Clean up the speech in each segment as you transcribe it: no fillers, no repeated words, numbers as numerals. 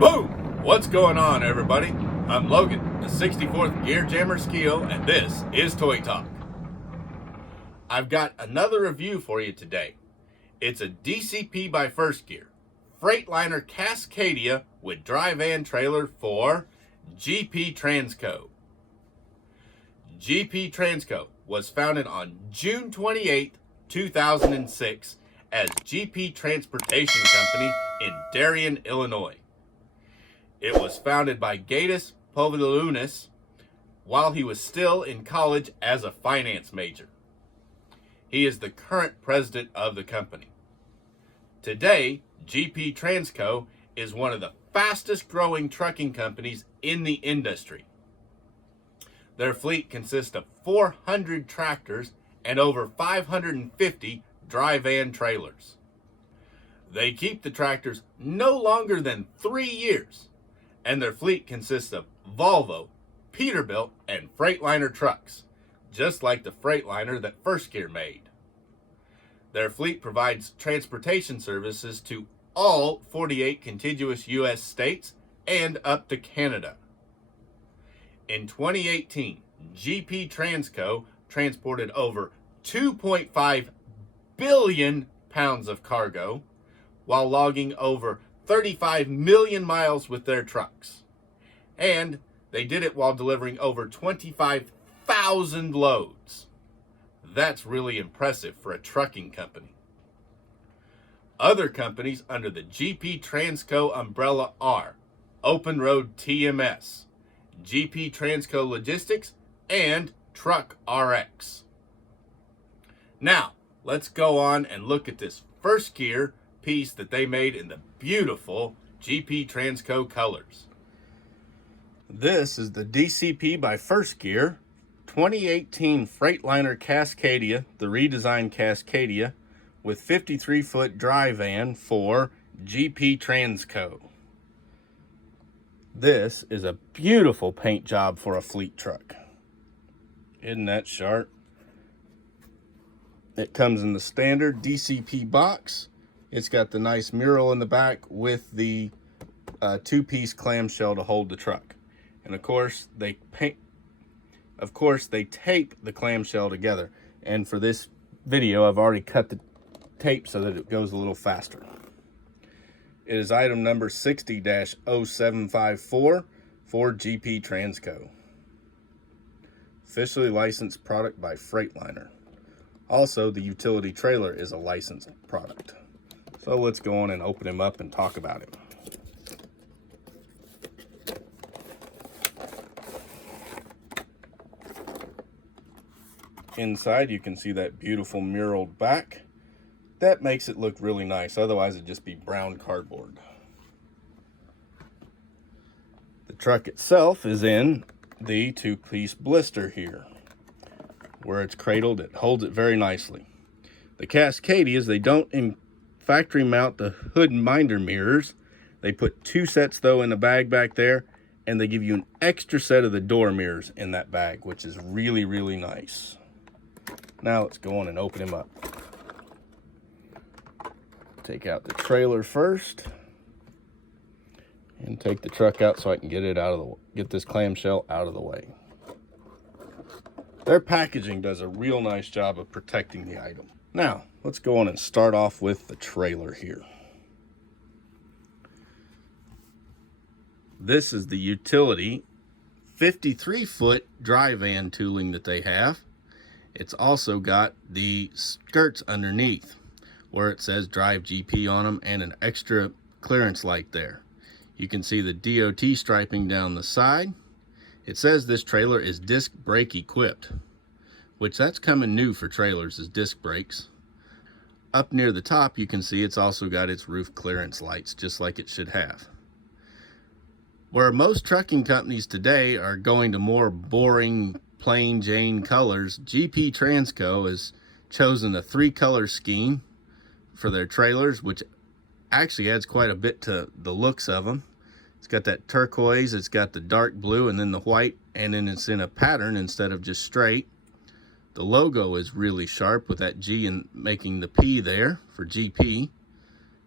Boom! What's going on, everybody? I'm Logan, the 64th Gear Jammer Skeele, and this is Toy Talk. I've got another review for you today. It's a DCP by First Gear Freightliner Cascadia with dry van trailer for GP Transco. GP Transco was founded on June 28, 2006 as GP Transportation Company in Darien, Illinois. It was founded by Gedas Poviliunas while he was still in college as a finance major. He is the current president of the company. Today, GP Transco is one of the fastest growing trucking companies in the industry. Their fleet consists of 400 tractors and over 550 dry van trailers. They keep the tractors no longer than 3 years, and their fleet consists of Volvo, Peterbilt, and Freightliner trucks, just like the Freightliner that First Gear made. Their fleet provides transportation services to all 48 contiguous U.S. states and up to Canada. In 2018, GP Transco transported over 2.5 billion pounds of cargo while logging over 35 million miles with their trucks. And they did it while delivering over 25,000 loads. That's really impressive for a trucking company. Other companies under the GP Transco umbrella are Open Road TMS, GP Transco Logistics, and Truck RX. Now, let's go on and look at this First Gear piece that they made in the beautiful GP Transco colors. This is the DCP by First Gear 2018 Freightliner Cascadia, the redesigned Cascadia, with 53-foot dry van for GP Transco. This is a beautiful paint job for a fleet truck. Isn't that sharp? It comes in the standard DCP box. It's got the nice mural in the back with the two-piece clamshell to hold the truck. And of course, they tape the clamshell together. And for this video, I've already cut the tape so that it goes a little faster. It is item number 60-0754 for GP Transco. Officially licensed product by Freightliner. Also, the utility trailer is a licensed product. So let's go on and open him up and talk about him. Inside, you can see that beautiful muraled back. That makes it look really nice. Otherwise, it'd just be brown cardboard. The truck itself is in the two-piece blister here. Where it's cradled, it holds it very nicely. The Cascadias, they don't factory mount the hood minder mirrors. They put 2 sets though in the bag back there, and they give you an extra set of the door mirrors in that bag, which is really, really nice. Now let's go on and open him up. Take out the trailer first, and take the truck out so I can get this clamshell out of the way. Their packaging does a real nice job of protecting the item. Now, let's go on and start off with the trailer here. This is the utility 53-foot dry van tooling that they have. It's also got the skirts underneath where it says Drive GP on them and an extra clearance light there. You can see the DOT striping down the side. It says this trailer is disc brake equipped, which that's coming new for trailers, is disc brakes. Up near the top, you can see it's also got its roof clearance lights, just like it should have. Where most trucking companies today are going to more boring, plain Jane colors, GP Transco has chosen a 3-color scheme for their trailers, which actually adds quite a bit to the looks of them. It's got that turquoise, it's got the dark blue, and then the white, and then it's in a pattern instead of just straight. The logo is really sharp with that G and making the P there for GP.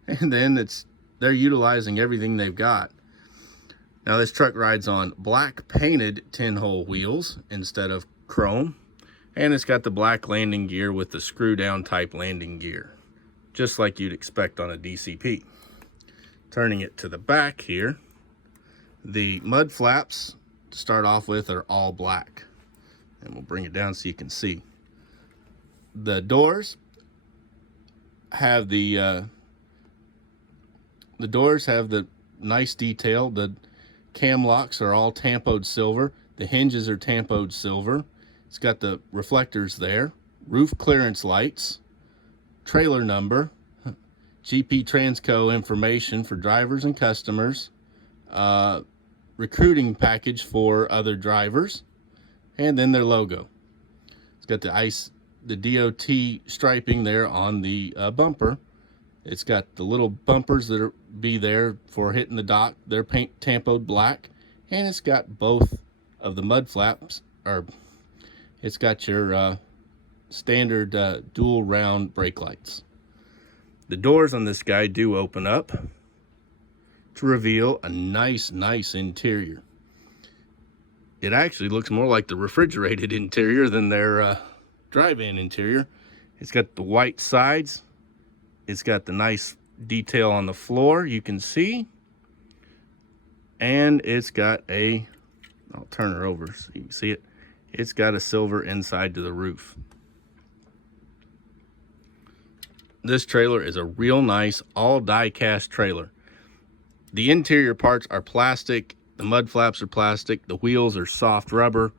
And then they're utilizing everything they've got. Now this truck rides on black painted 10-hole wheels instead of chrome, and it's got the black landing gear with the screw down type landing gear, just like you'd expect on a DCP. Turning it to the back here, the mud flaps to start off with are all black, and we'll bring it down so you can see. The doors have the nice detail. The cam locks are all tampoed silver. The hinges are tampoed silver. It's got the reflectors there, roof clearance lights, trailer number, GP Transco information for drivers and customers, recruiting package for other drivers, and then their logo. It's got the DOT striping there on the bumper. It's got the little bumpers that be there for hitting the dock. They're paint tampoed black, and it's got both of the mud flaps, or it's got your standard dual round brake lights. The doors on this guy do open up to reveal a nice interior. It actually looks more like the refrigerated interior than their drive-in interior. It's got the white sides. It's got the nice detail on the floor, you can see. And it's got I'll turn her over so you can see it. It's got a silver inside to the roof. This trailer is a real nice all die-cast trailer. The interior parts are plastic, the mud flaps are plastic, the wheels are soft rubber,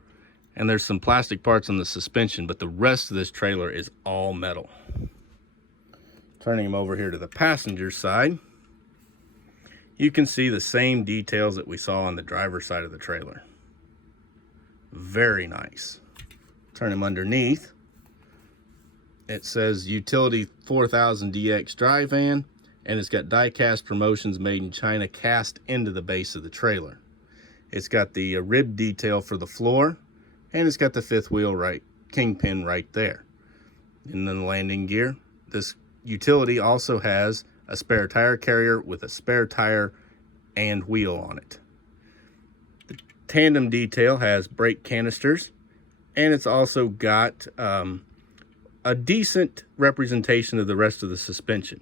and there's some plastic parts on the suspension, but the rest of this trailer is all metal. Turning him over here to the passenger side, you can see the same details that we saw on the driver's side of the trailer. Very nice. Turn him underneath. It says Utility 4000 DX dry van, and it's got die-cast promotions made in China cast into the base of the trailer. It's got the rib detail for the floor, and it's got the fifth wheel kingpin right there. And then the landing gear. This utility also has a spare tire carrier with a spare tire and wheel on it. The tandem detail has brake canisters, and it's also got a decent representation of the rest of the suspension.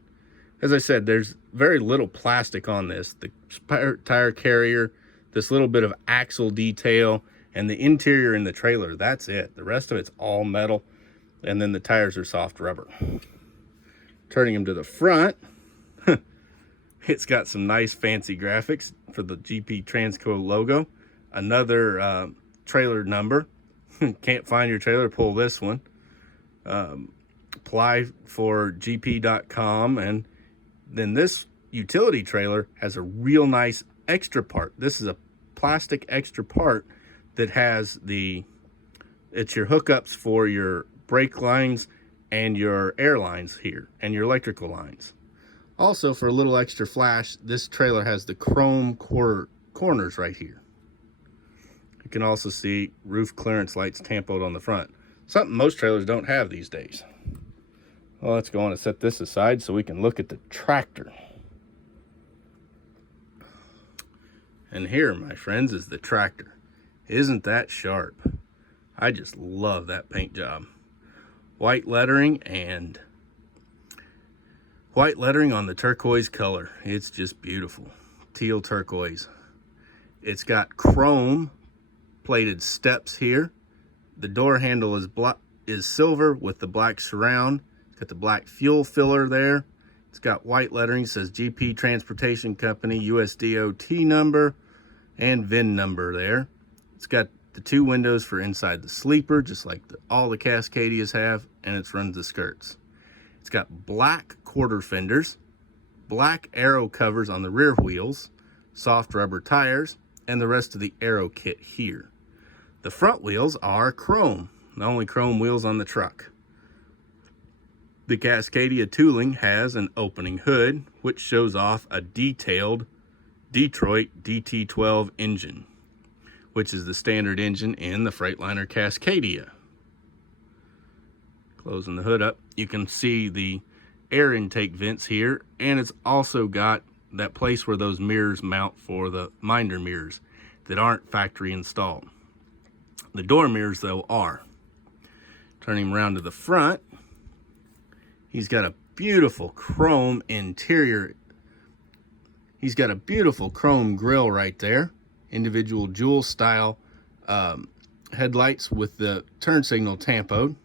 As I said, there's very little plastic on this. The spare tire carrier, this little bit of axle detail, and the interior in the trailer, that's it. The rest of it's all metal, and then the tires are soft rubber. Turning him to the front, it's got some nice fancy graphics for the GP Transco logo. Another trailer number. Can't find your trailer, pull this one. Apply for gp.com, and then this utility trailer has a real nice extra part. This is a plastic extra part that has it's your hookups for your brake lines and your air lines here and your electrical lines. Also, for a little extra flash, this trailer has the chrome corners right here. You can also see roof clearance lights tampoed on the front. Something most trailers don't have these days. Well, let's go on and set this aside so we can look at the tractor. And here, my friends, is the tractor. Isn't that sharp? I just love that paint job. White lettering on the turquoise color. It's just beautiful. Teal turquoise. It's got chrome plated steps here. The door handle is silver with the black surround. It's got the black fuel filler there. It's got white lettering. It says GP Transportation Company, US DOT number, and VIN number there. It's got the two windows for inside the sleeper, just like all the Cascadias have, and it runs the skirts. It's got black quarter fenders, black aero covers on the rear wheels, soft rubber tires, and the rest of the aero kit here. The front wheels are chrome, the only chrome wheels on the truck. The Cascadia tooling has an opening hood, which shows off a detailed Detroit DT12 engine, which is the standard engine in the Freightliner Cascadia. Closing the hood up, you can see the air intake vents here, and it's also got that place where those mirrors mount for the minder mirrors that aren't factory installed. The door mirrors, though, are. Turn him around to the front. He's got a beautiful chrome interior. He's got a beautiful chrome grille right there. Individual jewel style headlights with the turn signal tampoed.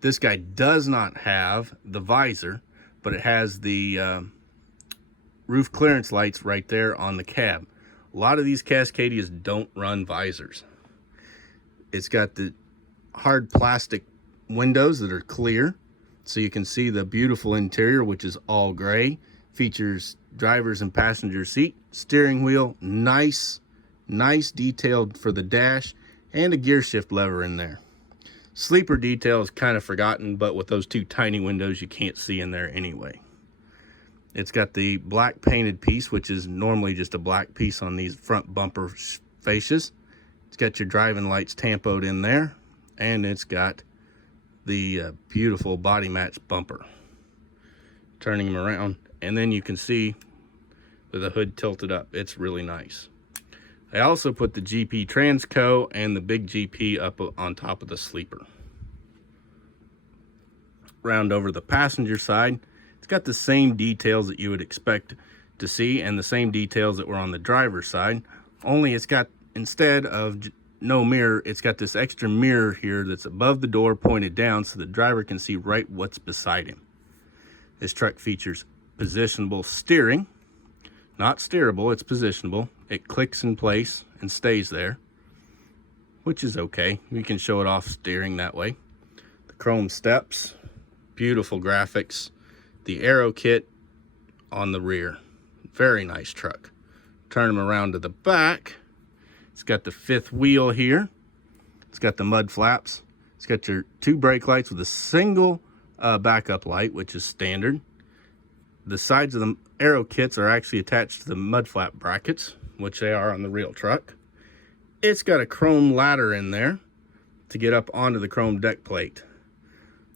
This guy does not have the visor, but it has the roof clearance lights right there on the cab. A lot of these Cascadias don't run visors. It's got the hard plastic windows that are clear, so you can see the beautiful interior, which is all gray. Features driver's and passenger seat, steering wheel, nice detailed for the dash, and a gear shift lever in there. Sleeper detail is kind of forgotten, but with those two tiny windows, you can't see in there anyway. It's got the black painted piece, which is normally just a black piece on these front bumper fascias. It's got your driving lights tampoed in there, and it's got the beautiful body match bumper. Turning them around, and then you can see with the hood tilted up, it's really nice. I also put the GP Transco and the big GP up on top of the sleeper. Round over the passenger side, it's got the same details that you would expect to see and the same details that were on the driver's side, only it's got, instead of no mirror, it's got this extra mirror here that's above the door pointed down so the driver can see right what's beside him. This truck features positionable steering. Not steerable, it's positionable. It clicks in place and stays there, which is okay. We can show it off steering that way. The chrome steps, beautiful graphics. The aero kit on the rear. Very nice truck. Turn them around to the back. It's got the fifth wheel here. It's got the mud flaps. It's got your two brake lights with a single backup light, which is standard. The sides of the aero kits are actually attached to the mud flap brackets, which they are on the real truck. It's got a chrome ladder in there to get up onto the chrome deck plate.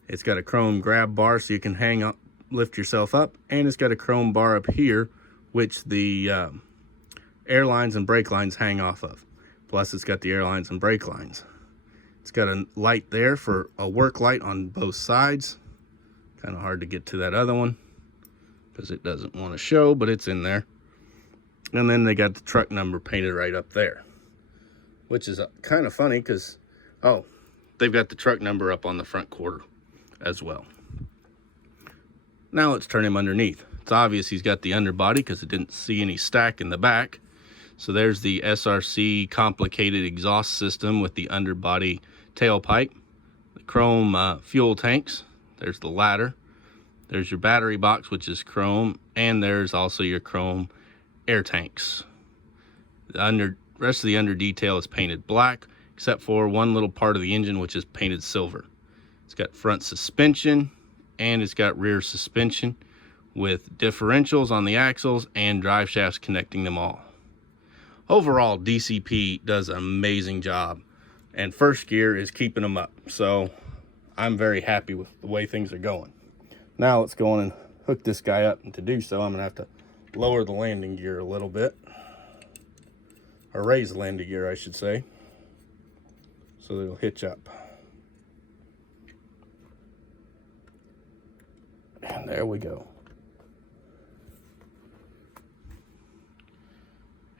It's got a chrome grab bar so you can hang up, lift yourself up, and it's got a chrome bar up here, which the air lines and brake lines hang off of. Plus, it's got the air lines and brake lines. It's got a light there for a work light on both sides. Kind of hard to get to that other one because it doesn't want to show, but it's in there. And then they got the truck number painted right up there, which is kind of funny because, oh, they've got the truck number up on the front quarter as well. Now let's turn him underneath. It's obvious he's got the underbody because it didn't see any stack in the back. So there's the SRC complicated exhaust system with the underbody tailpipe, the chrome fuel tanks. There's the ladder. There's your battery box, which is chrome, and there's also your chrome air tanks. The rest of the under detail is painted black, except for one little part of the engine, which is painted silver. It's got front suspension, and it's got rear suspension with differentials on the axles and drive shafts connecting them all. Overall, DCP does an amazing job, and first gear is keeping them up. So I'm very happy with the way things are going. Now let's go on and hook this guy up, and to do so, I'm gonna have to lower the landing gear a little bit, or raise the landing gear, I should say, so that it'll hitch up. And there we go.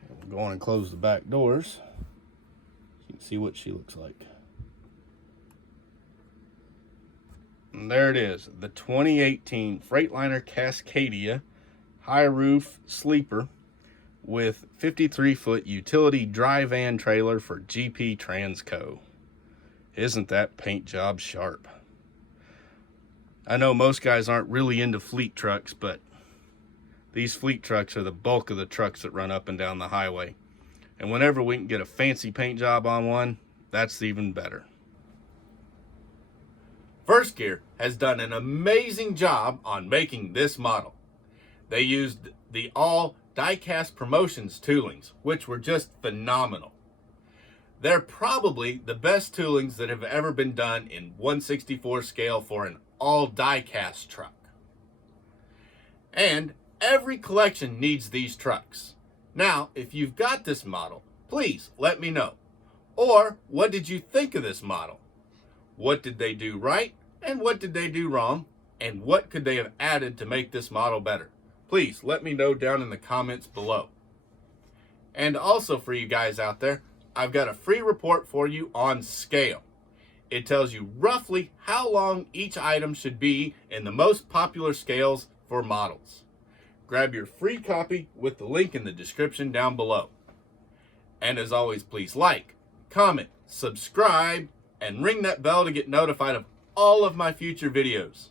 And we'll go on and close the back doors so you can see what she looks like. And there it is, the 2018 Freightliner Cascadia high roof sleeper with 53-foot utility dry van trailer for GP Transco. Isn't that paint job sharp? I know most guys aren't really into fleet trucks, but these fleet trucks are the bulk of the trucks that run up and down the highway. And whenever we can get a fancy paint job on one, that's even better. First Gear has done an amazing job on making this model. They used the all die-cast promotions toolings, which were just phenomenal. They're probably the best toolings that have ever been done in 1/64 scale for an all die-cast truck. And every collection needs these trucks. Now, if you've got this model, please let me know. Or, what did you think of this model? What did they do right, and what did they do wrong, and what could they have added to make this model better? Please let me know down in the comments below. And also for you guys out there, I've got a free report for you on scale. It tells you roughly how long each item should be in the most popular scales for models. Grab your free copy with the link in the description down below. And as always, please like, comment, subscribe, and ring that bell to get notified of all of my future videos.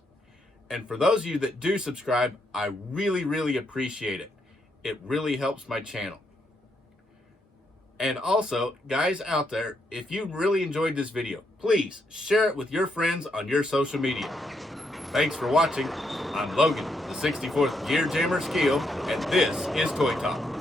And for those of you that do subscribe, I really appreciate it. It really helps my channel. And also, guys out there, if you really enjoyed this video, please share it with your friends on your social media. Thanks for watching. I'm Logan, the 64th Gear Jammer Skeele, and this is Toy Talk.